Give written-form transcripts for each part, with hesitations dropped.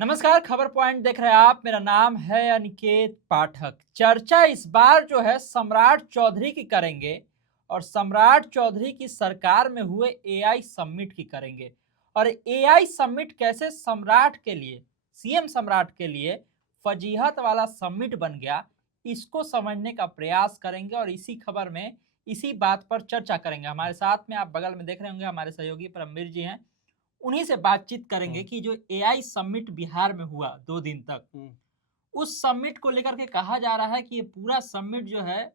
नमस्कार, खबर पॉइंट देख रहे हैं आप। मेरा नाम है अनिकेत पाठक। चर्चा इस बार जो है सम्राट चौधरी की करेंगे और सम्राट चौधरी की सरकार में हुए एआई समिट की करेंगे। और एआई समिट कैसे सम्राट के लिए, सीएम सम्राट के लिए फजीहत वाला समिट बन गया, इसको समझने का प्रयास करेंगे और इसी खबर में इसी बात पर चर्चा करेंगे। हमारे साथ में आप बगल में देख रहे होंगे हमारे सहयोगी परमवीर जी हैं। उन्हीं से बातचीत करेंगे हुँ, कि जो एआई समिट बिहार में हुआ 2 दिन तक, हुँ। उस समिट को लेकर के कहा जा रहा है कि ये पूरा समिट जो है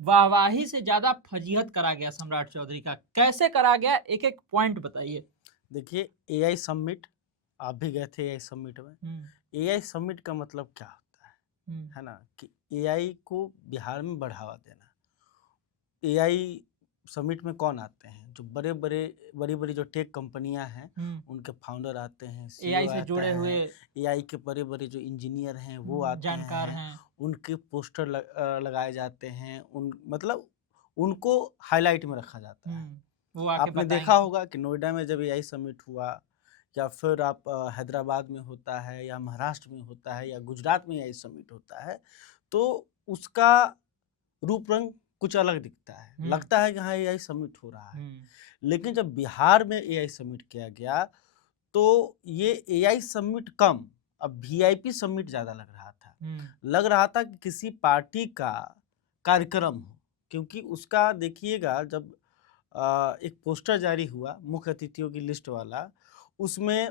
वाहवाही से ज़्यादा फजीहत करा गया सम्राट चौधरी का। कैसे करा गया, एक-एक पॉइंट बताइए? देखिए एआई समिट आप भी गए थे एआई समिट में। हुँ, एआई समिट का मतलब क्या होता हुँ, है ना? कि एआई को बिहार में बढ़ावा देना। एआई समिट में कौन आते हैं? जो बड़ी-बड़ी जो टेक कंपनियाँ हैं, हुँ। उनके फाउंडर आते हैं, सीईओ एआई से आता जुड़े हुए है, एआई के बड़े-बड़े जो इंजीनियर हैं वो आते जानकार हैं, हैं। उनके पोस्टर लगाए जाते हैं, मतलब उनको हाइलाइट में रखा जाता है। वो आके आपने देखा बताएँगे। होगा कि नोएडा में जब एआई समिट हुआ या फिर आप हैदराबाद में होता है या महाराष्ट्र में होता है या गुजरात में एआई समिट होता है, तो उसका रूप रंग कुछ अलग दिखता है। हुँ, लगता है कि हाँ, एआई समिट हो रहा है। हुँ, लेकिन जब बिहार में एआई समिट किया गया, तो ये एआई समिट कम, अब वीआईपी समिट ज़्यादा लग रहा था। हुँ, लग रहा था कि किसी पार्टी का कार्यक्रम हो, क्योंकि उसका देखिएगा जब एक पोस्टर जारी हुआ मुख्य अतिथियों की लिस्ट वाला, उसमें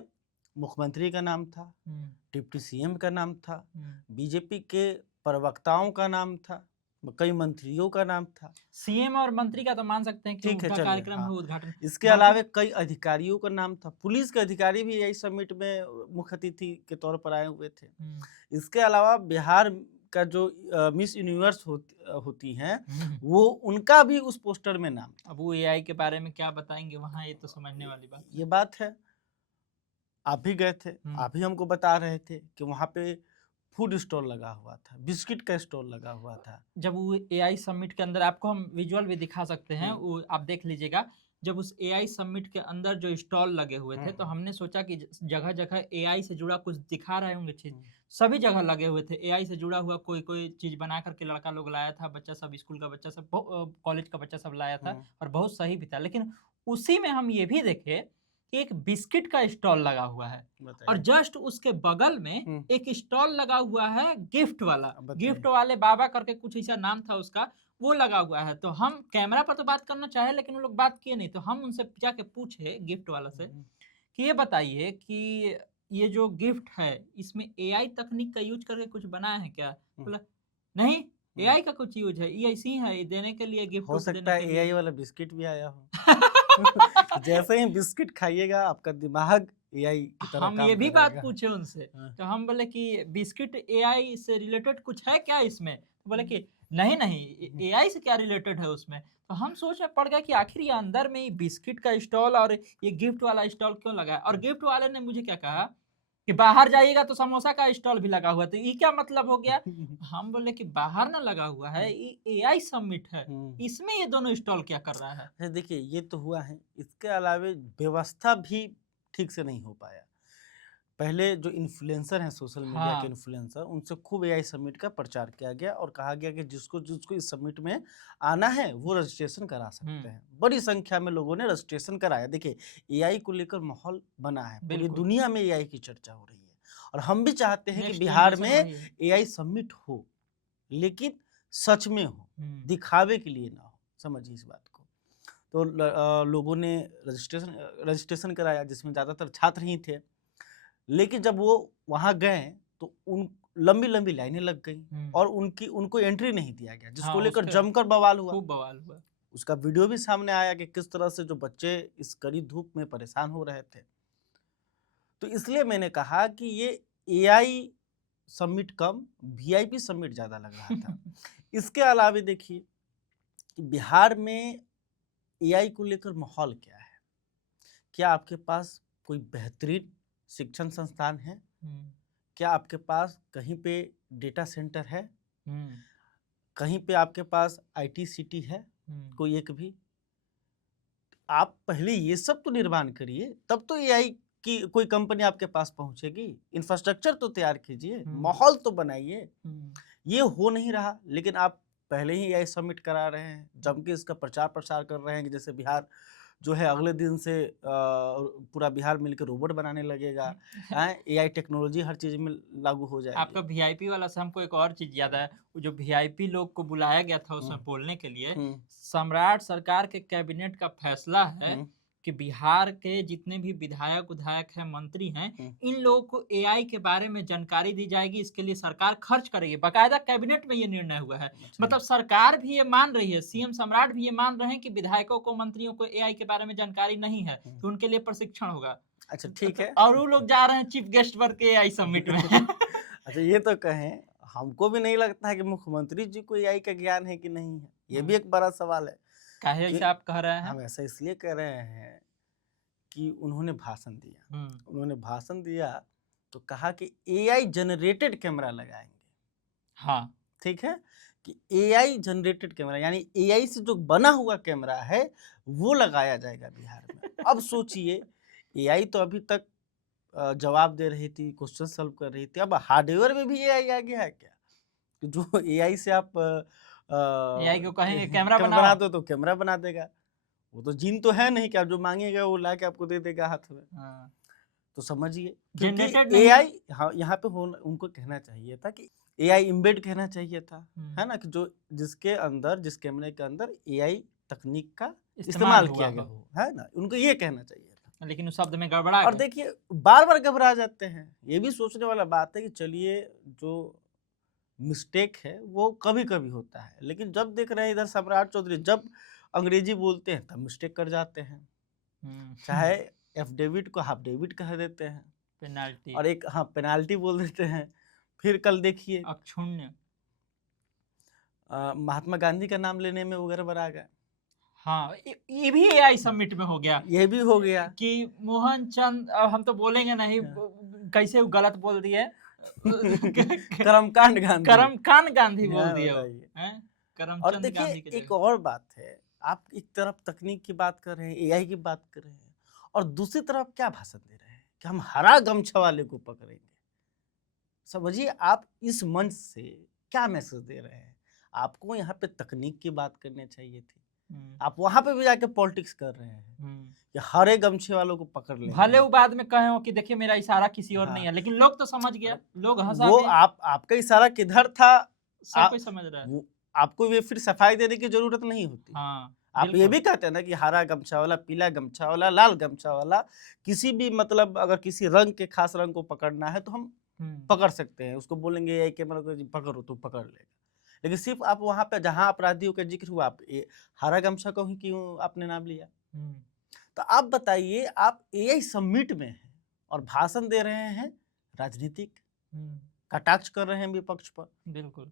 मुख्यमंत्री का नाम था, हुँ, डिप्टी सीएम का नाम था, हुँ। बीजेपी के प्रवक्ताओं का नाम था, कई मंत्रियों का नाम था। सीएम और मंत्री का तो मान सकते हैं कि ठीक है, उनका चलिए कार्यक्रम है हाँ। उद्घाटन। इसके बाकी अलावा कई अधिकारियों का नाम था, पुलिस के अधिकारी भी एआई समिट में मुख्य अतिथि के तौर पर आए हुए थे। हुँ, इसके अलावा बिहार का जो मिस यूनिवर्स होती हैं, हुँ। वो उनका भी उस पोस्टर में नाम था। अब वो एआई के बारे में क्या बताएँगे वहाँ, ये तो समझने वाली बात ये है। बात है, आप भी गए थे, हुँ। आप भी हमको बता रहे थे कि वहाँ पे फूड स्टॉल लगा हुआ था, बिस्किट का स्टॉल लगा हुआ था। जब वो एआई समिट के अंदर आपको हम विजुअल भी दिखा सकते हैं, हुँ, वो आप देख लीजिएगा। जब उस एआई समिट के अंदर जो स्टॉल लगे हुए हुँ, थे, तो हुँ, हमने सोचा कि जगह-जगह एआई से जुड़ा कुछ दिखा रहे होंगे चीज़। हुँ, सभी जगह लगे हुए थे, एआई से जुड़ा हुआ कोई-कोई चीज़ बना कर के लड़का लोग लाया था, बच्चा सब स्कूल का बच्चा सब कॉलेज का बच्चा सब लाया था हुँ, और बहुत सही भी था। लेकिन उसी में हम ये भी देखे कि एक बिस्किट का स्टॉल लगा हुआ है और बताइए। जस्ट उसके बगल में हुँ, एक स्टॉल लगा हुआ है गिफ्ट वाला। अब गिफ्ट बताइए। वाले बाबा करके कुछ ऐसा नाम था उसका, वो लगा हुआ है। तो हम कैमरा पर तो बात करना चाहे लेकिन वो लोग बात किए नहीं। तो हम उनसे जाके पूछे गिफ्ट वाला से हुँ, कि ये बताइए कि ये जो गिफ्ट है, इसमें एआई तकनीक का यूज़ करके कुछ बनाया है क्या? हुँ, बोला नहीं, हुँ। एआई का कुछ यूज़ है, ये ऐसे ही है, ये देने के लिए हो गिफ्ट-विफ्ट सकता देने है के लिए। एआई वाला बिस्किट भी आया हो। जैसे ही बिस्किट खाइएगा आपका दिमाग एआई की तरह हम ये काम भी बात करेगा। पूछे उनसे, हाँ। तो हम बोले कि बिस्किट एआई से रिलेटेड कुछ है क्या इसमें? तो बोले हुँ, कि नहीं, नहीं हुँ, एआई से क्या रिलेटेड है उसमें? तो हम सोच में पड़ गए कि आखिर ये अंदर में ये बिस्किट का स्टॉल और ये गिफ्ट वाला स्टॉल क्यों लगा है? और हुँ। गिफ्ट वाले ने मुझे क्या कहा कि बाहर जाइएगा तो समोसा का स्टॉल भी लगा हुआ है, तो ये क्या मतलब हो गया? हम बोले कि बाहर ना लगा हुआ है, ये एआई समिट है, हुँ। इसमें ये दोनों स्टॉल क्या कर रहा है? अच्छा देखिए ये तो हुआ है, इसके अलावे व्यवस्था भी ठीक से नहीं हो पाया। पहले जो इन्फ्लुएंसर हैं सोशल मीडिया के हाँ, इन्फ्लुएंसर उनसे खूब एआई समिट का प्रचार किया गया और कहा गया कि जिसको जिसको इस समिट में आना है वो रजिस्ट्रेशन करा सकते हुँ, हैं। बड़ी संख्या में लोगों ने रजिस्ट्रेशन कराया। देखिए एआई को लेकर माहौल बना है, पूरी बिल्कुल, दुनिया में एआई की चर्चा हो रही है और हम भी चाहते हैं कि नेक्स्ट बिहार जनरेशन में वही है। एआई समिट हो, लेकिन सच में हो, हुँ, दिखावे के लिए ना हो। समझिए इस बात को। तो लोगों ने रजिस्ट्रेशन कराया जिसमें ज़्यादातर छात्र ही थे। लेकिन जब वो वहाँ गए तो उन लंबी-लंबी लाइनें लग गईं हुँ। और उनकी उनको एंट्री नहीं दिया गया, जिसको हाँ, लेकर उसका जमकर बवाल हुआ। खूब बवाल हुआ। उसका वीडियो भी सामने आया कि किस तरह से जो बच्चे इस कड़ी धूप में परेशान हो रहे थे। तो इसलिए मैंने कहा कि ये एआई समिट कम, वीआईपी समिट ज़्यादा लग रहा था। इसके अलावे देखिए कि बिहार में एआई को लेकर माहौल क्या है? क्या आपके पास कोई बेहतरीन शिक्षण संस्थान है? हुँ, क्या आपके पास कहीं पे डेटा सेंटर है? हुँ, कहीं पे आपके पास आईटी सिटी है? हुँ, कोई एक भी? आप पहले ये सब तो निर्माण करिए, तब तो एआई कि कोई कंपनी आपके पास पहुंचेगी? इंफ्रास्ट्रक्चर तो तैयार कीजिए, हम्म। माहौल तो बनाइए। हम्म। ये हो नहीं रहा, लेकिन आप पहले ही एआई समिट करा रहे हैं, जम के इसका प्रचार प्रसार कर रहे हैं कि जैसे बिहार जो है अगले दिन से पूरा बिहार मिलकर रोबोट बनाने लगेगा, एआई टेक्नोलॉजी हर चीज में लागू हो जाएगी। आपका वीआईपी वाला से हमको एक और चीज याद है, वो जो वीआईपी लोग को बुलाया गया था उसमें बोलने के लिए, सम्राट सरकार के कैबिनेट का फैसला है कि बिहार के जितने भी विधायक उधायक हैं, मंत्री हैं, इन लोगों को एआई के बारे में जानकारी दी जाएगी, इसके लिए सरकार खर्च करेगी। बाकायदा कैबिनेट में ये निर्णय हुआ है। मतलब सरकार भी ये मान रही है, सीएम सम्राट भी ये मान रहे हैं कि विधायकों को, मंत्रियों को एआई के बारे में जानकारी नहीं है, तो उनके लिए प्रशिक्षण होगा। अच्छा ठीक है। और वो लोग जा रहे हैं चीफ गेस्ट बन के एआई समिट में। अच्छा ये तो कहें, हमको भी नहीं लगता है कि मुख्यमंत्री जी को एआई का ज्ञान है कि नहीं है, ये भी एक बड़ा सवाल है। काहे ऐसे आप कह रहे हैं? हम ऐसा इसलिए कह रहे हैं कि उन्होंने भाषण दिया, उन्होंने भाषण दिया तो कहा कि एआई जनरेटेड कैमरा लगाएंगे। हाँ ठीक है, कि एआई जनरेटेड कैमरा यानी एआई से जो बना हुआ कैमरा है वो लगाया जाएगा बिहार में। अब सोचिए, एआई तो अभी तक जवाब दे रही थी, क्वेश्चन सॉल्व कर रही थी, अब हार्डवेयर में भी एआई आ गया है क्या? जो एआई से आप एआई को कहेंगे कैमरा बना दो तो कैमरा बना देगा। वो तो जीन तो है नहीं कि आप जो मांगेगा वो ला के आपको दे देगा हाथ में। तो समझिए, क्योंकि एआई, हाँ यहाँ पे उनको कहना चाहिए था कि एआई एम्बेड कहना चाहिए था, है ना, कि जो जिसके अंदर, जिस कैमरे के अंदर एआई तकनीक का इस्तेमाल किया गया हो, है ना, उनको ये कहना चाहिए था। लेकिन उस शब्द में गड़बड़ा। और देखिए बार बार घबरा जाते हैं। ये भी सोचने वाला बात है कि चलिए जो मिस्टेक है वो कभी कभी होता है, लेकिन जब देख रहे हैं इधर सम्राट चौधरी जब अंग्रेजी बोलते हैं तब मिस्टेक कर जाते हैं। चाहे एफिडेविट को हाफ डेविड कह देते हैं, पेनाल्टी, और एक हाँ पेनाल्टी बोल देते हैं। फिर कल देखिए अक्षुण्य, महात्मा गांधी का नाम लेने में वगैरह बरा गए। हाँ ये भी एआई समिट में हो गया, ये भी हो गया कि मोहन चंद, हम तो बोलेंगे नहीं, कैसे गलत बोल दिए। करमकांड गांधी, करमकांड गांधी बोल दिए। और देखिए एक और बात है, आप एक तरफ तकनीक की बात कर रहे हैं, एआई की बात कर रहे हैं, और दूसरी तरफ क्या भाषण दे रहे हैं कि हम हरा गमछा वाले को पकड़ेंगे। समझिए आप इस मंच से क्या मैसेज दे रहे हैं। आपको यहाँ पे तकनीक की बात करनी चाहिए थी, आप वहां पे भी जाके पॉलिटिक्स कर रहे हैं कि हरे गमछे वालों को पकड़ ले। भले वो बाद में कहे हो कि देखिए मेरा इशारा किसी और नहीं है, लेकिन लोग तो समझ गया, लोग हंसा वो आपका इशारा किधर था सब कोई समझ रहा है। आपको ये फिर सफाई देने की जरूरत नहीं होती। आप ये भी कहते हैं ना कि हरा गमछा वाला, पीला गमछा वाला, लाल गमछा वाला, किसी भी मतलब अगर किसी रंग के खास रंग को पकड़ना है तो हम पकड़ सकते हैं, उसको बोलेंगे एआई कैमरा को पकड़ो तो पकड़ लेगा। लेकिन सिर्फ आप वहां पे जहां अपराधियों का जिक्र हुआ, आप हरा गमछा को ही क्यों आपने नाम लिया? तो आप बताइए, आप एआई समिट में हैं और भाषण दे रहे हैं, राजनीतिक कटाक्ष कर रहे हैं विपक्ष पर। बिल्कुल।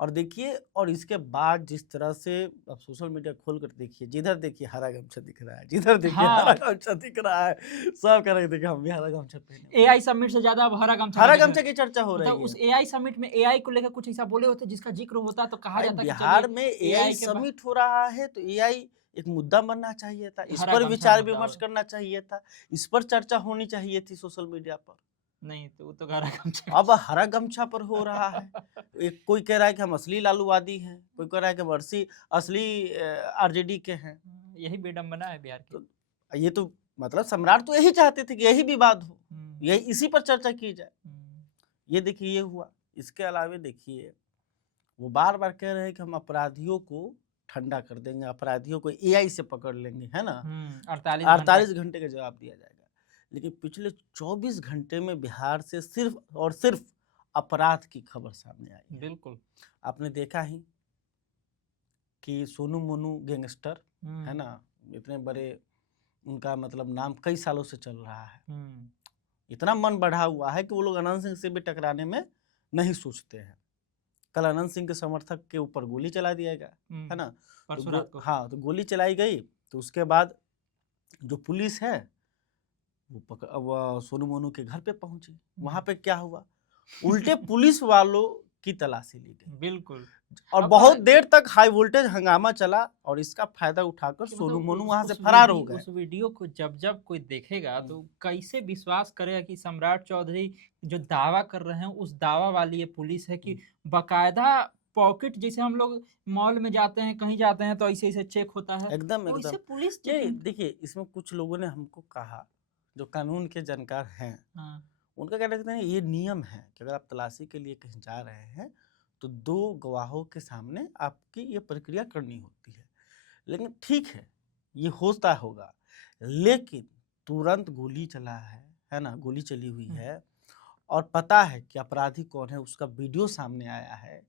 और देखिए, और इसके बाद जिस तरह से आप सोशल मीडिया खोल कर देखिए, जिधर देखिए हरा गमछा दिख रहा है, जिधर देखिए हरा गमछा दिख रहा है, सब कह रहे हैं देखिए हम भी हरा गमछा पहने। एआई समिट से ज्यादा अब हरा गमछा की चर्चा हो रही है। उस एआई समिट में एआई को लेकर कुछ ऐसा बोले होते जिसका जिक्र होता तो कहा जाता कि बिहार में एआई समिट हो रहा है तो एआई एक मुद्दा बनना चाहिए था, इस पर विचार विमर्श करना चाहिए था, इस पर चर्चा होनी चाहिए थी सोशल मीडिया पर। नहीं तो वो तो हरा गमछा, अब हरा गमछा पर हो रहा है। एक कोई कह रहा है कि हम असली लालूवादी हैं, कोई कह रहा है कि हम असली आरजेडी के हैं। यही विडंबना है बिहार की। तो ये तो मतलब सम्राट तो यही चाहते थे कि यही विवाद हो, यही इसी पर चर्चा की जाए। ये देखिए ये हुआ। इसके अलावे देखिए वो बार बार कह रहे हैं कि हम अपराधियों को ठंडा कर देंगे, अपराधियों को एआई से पकड़ लेंगे, है ना। 48 घंटे का जवाब दिया जाएगा। लेकिन पिछले 24 घंटे में बिहार से सिर्फ और सिर्फ अपराध की खबर सामने आई है। बिल्कुल। आपने देखा ही कि सोनू मोनू गैंगस्टर, है ना, इतने बड़े, उनका मतलब नाम कई सालों से चल रहा है। इतना मन बढ़ा हुआ है कि वो लोग अनंत सिंह से भी टकराने में नहीं सोचते हैं। कल अनंत सिंह के समर्थक के ऊपर गोली चला दिया गया, है ना। तो हाँ, तो गोली चलाई गई, तो उसके बाद जो पुलिस है वो सोनू मोनू के घर पे पहुंची। वहां पे क्या हुआ, उल्टे पुलिस वालों की तलाशी ली गई बिल्कुल। और अब बहुत देर तक हाई वोल्टेज हंगामा चला और इसका फायदा उठाकर कि सोनू मतलब मोनू वहां से उस फरार हो गए। उस वीडियो को जब कोई देखेगा तो हम्म, कैसे विश्वास करेगा कि सम्राट चौधरी जो दावा कर रहे हैं उस दावा वाली ये पुलिस है कि बाकायदा पॉकेट, जैसे हम लोग मॉल में जाते हैं कहीं जाते हैं तो ऐसे ऐसे चेक होता है, एकदम वैसे एकदम। पुलिस नहीं चेकिंग। देखिए, इसमें कुछ लोगों ने हमको कहा, जो कानून के जानकार हैं, हाँ। उनका कहना है ये नियम है कि अगर आप तलाशी के लिए कहीं जा रहे हैं तो 2 गवाहों के सामने आपकी ये प्रक्रिया करनी होती है। लेकिन ठीक है, ये होता होगा, लेकिन तुरंत गोली चला है ना, गोली चली हुई है और पता है कि अपराधी कौन है, उसका वीडियो सामने आया है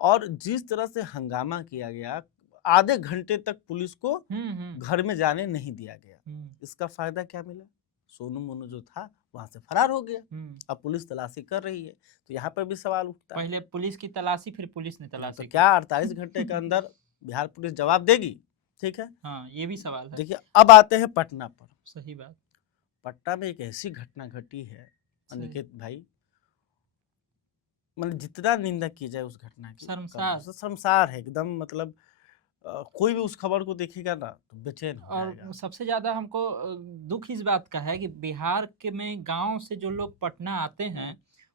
और जिस तरह से हंगामा किया गया, आधे घंटे तक पुलिस को हम्म। घर में जाने नहीं दिया गया। हम्म। इसका फायदा क्या मिला? सोनू मोनू जो था वहां से फरार हो गया। हम्म। अब पुलिस तलाशी कर रही है, तो यहाँ पर भी सवाल उठता है। पहले पुलिस की तलाशी, फिर पुलिस ने तो तलाशी की। क्या 48 घंटे के अंदर बिहार पुलिस जवाब देगी? ठीक है, हाँ, ये भी सवाल है। देखिए अब आते हैं पटना पर। सही बात। पटना में एक ऐसी घटना घटी है सही। अनिकेत भाई, मतलब जितना निंदा की जाए उस घटना की कम शर्मसार। है। शर्मसार है एकदम, मतलब कोई भी उस खबर को देखेगा ना तो बेचैन हो जाएगा। और सबसे ज्यादा हमको दुख इस बात का है कि बिहार के में गांव से जो लोग पटना आते हैं,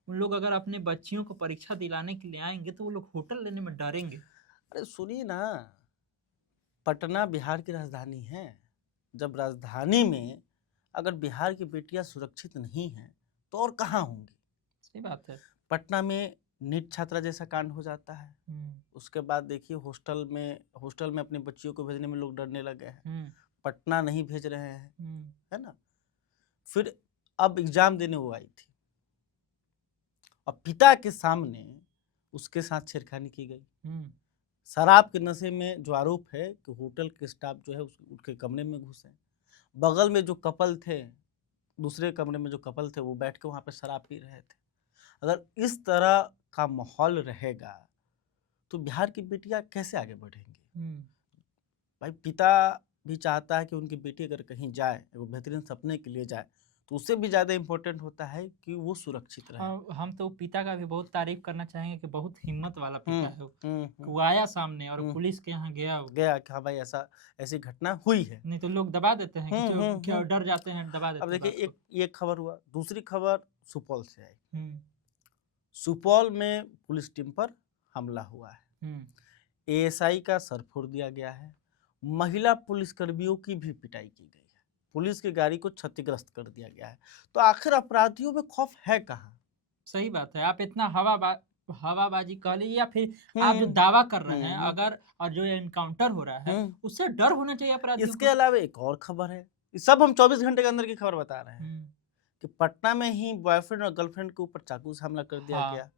उन लोग अगर अपने बच्चियों को परीक्षा दिलाने के लिए आएंगे तो वो लोग होटल लेने में डरेंगे। अरे सुनिए ना, पटना बिहार की राजधानी है। जब राजधानी में अगर बिहार की बेटियां सुरक्षित नहीं हैं तो और कहाँ होंगी? सही बात है। पटना में नीट छात्रा जैसा कांड हो जाता है, उसके बाद देखिए हॉस्टल में अपनी बच्चियों को भेजने में लोग डरने लगे हैं, पटना नहीं भेज रहे हैं, है ना। फिर अब एग्जाम देने वो आई थी और पिता के सामने उसके साथ छेड़खानी की गई। शराब के नशे में जो आरोप है कि होटल के स्टाफ जो है उसके कमरे में घुसे, बगल में जो कपल थे, दूसरे कमरे में जो कपल थे वो बैठ के वहाँ पे शराब पी रहे थे। अगर इस तरह का माहौल रहेगा तो बिहार की बेटियां कैसे आगे बढ़ेंगी? भाई पिता भी चाहता है कि उनकी बेटी अगर कहीं जाए, वो बेहतरीन सपने के लिए जाए, तो उससे भी ज़्यादा इम्पोर्टेंट होता है कि वो सुरक्षित रहे। और हम तो पिता का भी बहुत तारीफ करना चाहेंगे कि बहुत हिम्मत वाला पिता है वो। हम्म। वो आया सामने और हम्म, पुलिस के यहाँ गया वो। गया कि हाँ भाई ऐसी घटना हुई है। नहीं तो लोग दबा देते हैं कि जो क्या हम्म। डर जाते हैं, दबा अब देते हैं देखिए बात को। एक ये खबर हुआ, दूसरी खबर सुपौल से आई। हम्म। सुपौल में पुलिस टीम पर हमला हुआ है, हम्म। एएसआई का सर फोड़ दिया गया है, महिला पुलिसकर्मियों की भी पिटाई की गई है, पुलिस की गाड़ी को क्षतिग्रस्त कर दिया गया है। तो आखिर अपराधियों में खौफ है कहाँ? सही बात है। आप इतना हवाबाजी कह लीजिए या फिर आप जो हम्म दावा कर रहे हैं, हम्म अगर और जो ये एनकाउंटर हो रहा है, हम्म। उससे डर होना चाहिए अपराधियों इसके को। अलावा एक और खबर है, ये सब हम 24 घंटे के अंदर की खबर बता रहे हैं, हम्म। कि पटना में ही बॉयफ्रेंड और गर्लफ्रेंड के ऊपर चाकू से हमला कर दिया हाँ। गया।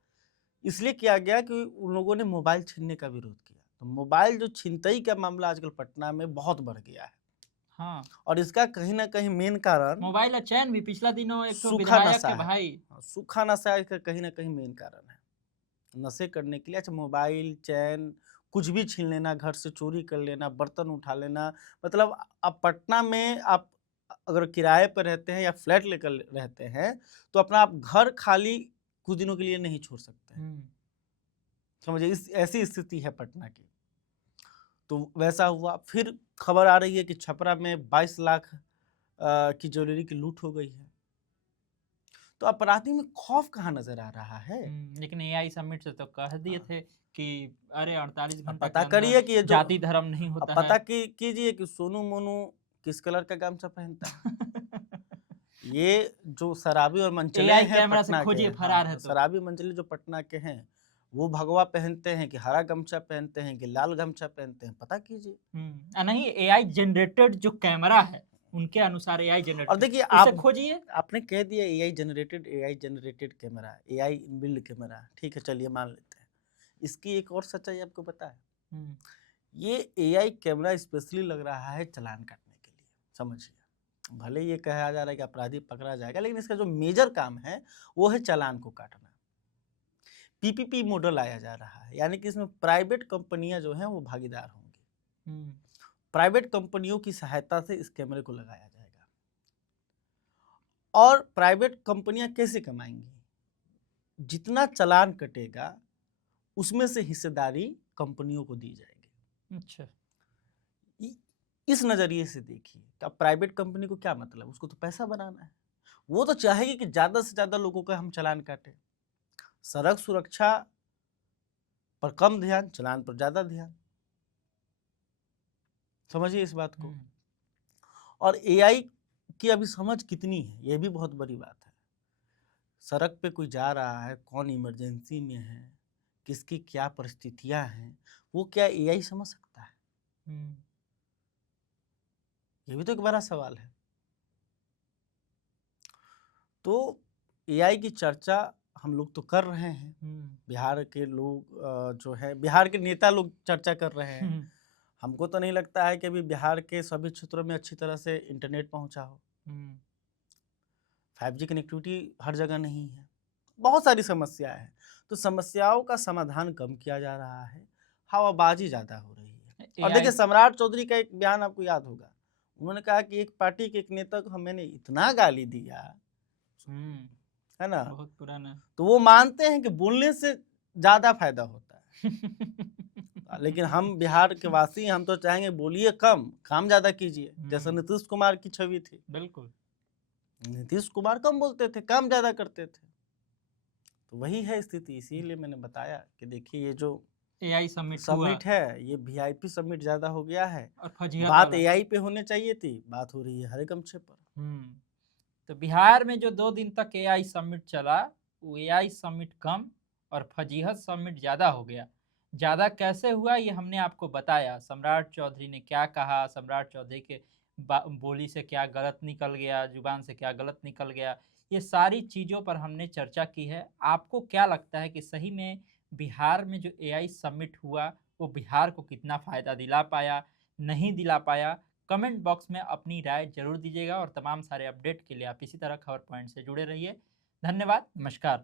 इसलिए किया गया कि उन लोगों ने मोबाइल छीनने का विरोध किया। तो मोबाइल जो छिनतई का मामला आजकल पटना में बहुत बढ़ गया है हाँ। और इसका कहीं ना कहीं मेन कारण मोबाइल और चैन भी पिछला दिनों एक तो सूखा विधायक नशा के है। भाई। सूखा नशा इसका कहीं ना कहीं मेन कारण है। नशे करने के लिए अच्छा मोबाइल चैन कुछ भी छीन लेना, घर से चोरी कर लेना, बर्तन उठा लेना, मतलब अब पटना में आप अगर किराए पर रहते हैं या फ्लैट लेकर रहते हैं तो अपना आप घर खाली कुछ दिनों के लिए नहीं छोड़ सकते हैं। समझिए इस ऐसी स्थिति है पटना की। तो वैसा हुआ। फिर खबर आ रही है कि छपरा में 22 लाख की ज्वेलरी की लूट हो गई है। तो अपराधी में खौफ कहाँ नजर आ रहा है? लेकिन एआई समिट से तो कह दिए हाँ। थे कि अरे 48 अब घंटा के पता अंदर करिए कि ये जो जाति धर्म नहीं अब होता है। पता कीजिए कि सोनू मोनू किस कलर का गामछा पहनता है। ये जो शराबी और मंचले एआई हैं कैमरा से पटना के, खोजिए फरार है हाँ तो। शराबी मंचले जो पटना के हैं, वो भगवा पहनते हैं कि हरा गमछा पहनते हैं कि लाल गमछा पहनते हैं, पता कीजिए। नहीं, एआई जनरेटेड जो कैमरा है उनके अनुसार एआई और जनरेटेड, देखिए उससे खोजिए। आपने कह दिया AI generated camera, AI build camera, ठीक है चलिए मान लेते हैं। इसकी एक और सच्चाई आपको पता है, ये एआई कैमरा स्पेशली लग रहा है चालान काटने के लिए। समझिए, भले ये कहा जा रहा है कि अपराधी पकड़ा जाएगा, लेकिन इसका जो मेजर काम है वो है चालान को काटना। पीपीपी मॉडल आया जा रहा है, यानी कि इसमें प्राइवेट कंपनियां जो हैं वो भागीदार होंगी। प्राइवेट कंपनियों की सहायता से इस कैमरे को लगाया जाएगा। और प्राइवेट कंपनियां कैसे कमाएंगी? जितना चालान कटेगा उसमें से हिस्सेदारी कंपनियों को दी जाएगी। अच्छा। इस नजरिए से देखिए, अब प्राइवेट कंपनी को क्या मतलब, उसको तो पैसा बनाना है, वो तो चाहेगी कि ज्यादा से ज्यादा लोगों का हम चालान काटें। सड़क सुरक्षा पर कम ध्यान, चालान पर ज्यादा ध्यान, समझिए इस बात को। और एआई की अभी समझ कितनी है, ये भी बहुत बड़ी बात है। सड़क पे कोई जा रहा है, कौन इमरजेंसी में है, किसकी क्या परिस्थितियां हैं, वो क्या एआई समझ सकता है? ये भी तो एक बड़ा सवाल है। तो एआई की चर्चा हम लोग तो कर रहे हैं, बिहार के लोग जो है, बिहार के नेता लोग चर्चा कर रहे हैं। हमको तो नहीं लगता है कि अभी बिहार के सभी क्षेत्रों में अच्छी तरह से इंटरनेट पहुंचा हो। 5G कनेक्टिविटी हर जगह नहीं है, बहुत सारी समस्याएं हैं। तो समस्याओं का समाधान कम किया जा रहा है, हवाबाजी ज्यादा हो रही है। और देखिए, सम्राट चौधरी का एक बयान आपको याद होगा, उन्होंने कहा कि एक पार्टी के एक नेता को मैंने इतना गाली दिया, है ना, बहुत पुराना। तो वो मानते हैं कि बोलने से ज्यादा फायदा होता है। लेकिन हम बिहार के वासी, हम तो चाहेंगे बोलिए कम, काम ज्यादा कीजिए, जैसा नीतीश कुमार की छवि थी। बिल्कुल, नीतीश कुमार कम बोलते थे, काम ज्यादा करते थे। तो वही है स्थिति, इसीलिए मैंने बताया कि देखिए, ये जो एआई समिट है, ये वीआईपी समिट ज्यादा हो गया है। और फजीहत बात वाला। एआई पे होने चाहिए थी, बात हो रही है हरे गमछे पर। तो बिहार में जो 2 दिन तक एआई समिट चला, वो एआई समिट कम और फजीहत समिट ज़्यादा हो गया। ज़्यादा कैसे हुआ, ये हमने आपको बताया। सम्राट चौधरी ने क्या कहा, सम्राट चौधरी के बोली से क्या गलत निकल गया, जुबान से क्या गलत निकल गया, ये सारी चीज़ों पर हमने चर्चा की है। आपको क्या लगता है कि सही में बिहार में जो एआई समिट हुआ, वो बिहार को कितना फ़ायदा दिला पाया, नहीं दिला पाया? कमेंट बॉक्स में अपनी राय जरूर दीजिएगा और तमाम सारे अपडेट के लिए आप इसी तरह खबर पॉइंट से जुड़े रहिए। धन्यवाद, नमस्कार।